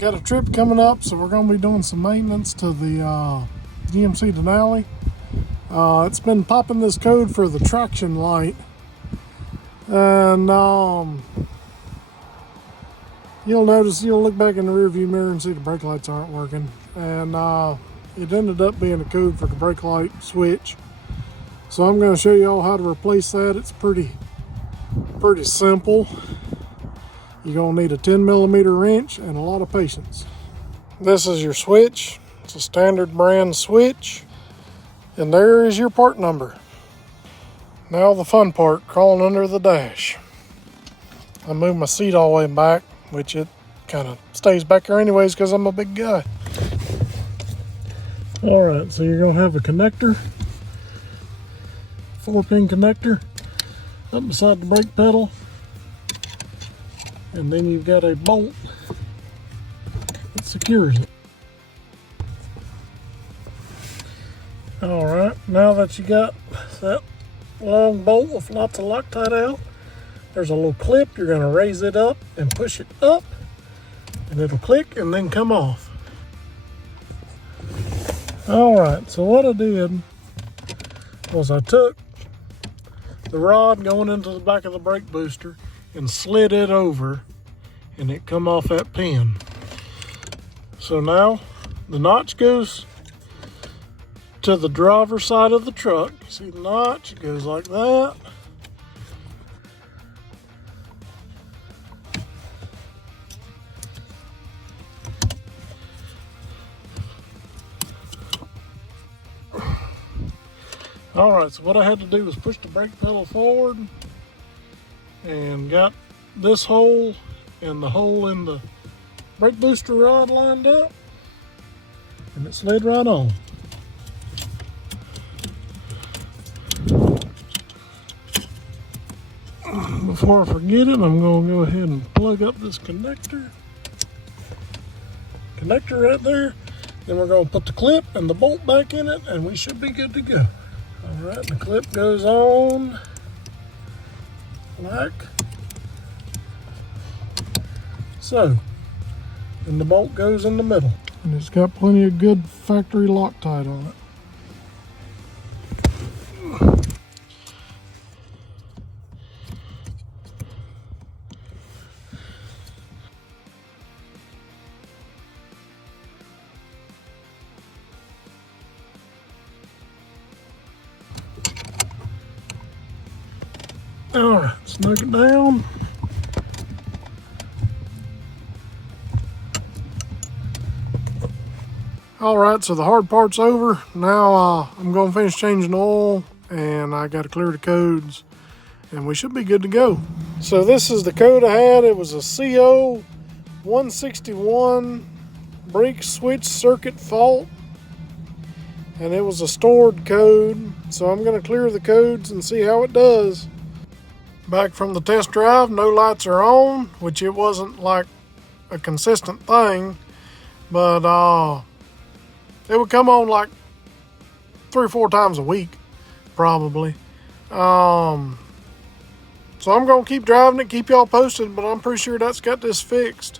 Got a trip coming up, so we're going to be doing some maintenance to the GMC Denali. It's been popping this code for the traction light, and you'll look back in the rearview mirror and see the brake lights aren't working, and it ended up being a code for the brake light switch. So I'm going to show you all how to replace that. It's pretty simple. You're going to need a 10mm wrench and a lot of patience. This is your switch. It's a standard brand switch. And there is your part number. Now the fun part, crawling under the dash. I moved my seat all the way back, which it kind of stays back there anyways because I'm a big guy. Alright, so you're going to have a connector, 4-pin connector, up beside the brake pedal. And then you've got a bolt that secures it. Alright, now that you got that long bolt with lots of Loctite out, there's a little clip. You're going to raise it up and push it up, and it'll click and then come off. Alright, so what I did was I took the rod going into the back of the brake booster and slid it over, and it come off that pin. So now the notch goes to the driver's side of the truck. You see the notch? It goes like that. Alright, so what I had to do was push the brake pedal forward and got this hole and the hole in the brake booster rod lined up, and it slid right on. Before I forget it, I'm going to go ahead and plug up this connector right there. Then we're going to put the clip and the bolt back in it, and we should be good to go. Alright, the clip goes on like so, and the bolt goes in the middle, and it's got plenty of good factory Loctite on it. Alright, snug it down. Alright, so the hard part's over. Now I'm going to finish changing the oil, and I got to clear the codes, and we should be good to go. So this is the code I had. It was a C0161 brake switch circuit fault, and it was a stored code. So I'm going to clear the codes and see how it does. Back from the test drive, no lights are on, which it wasn't like a consistent thing, but it would come on like 3 or 4 times a week, probably. So I'm going to keep driving it, keep y'all posted, but I'm pretty sure that's got this fixed.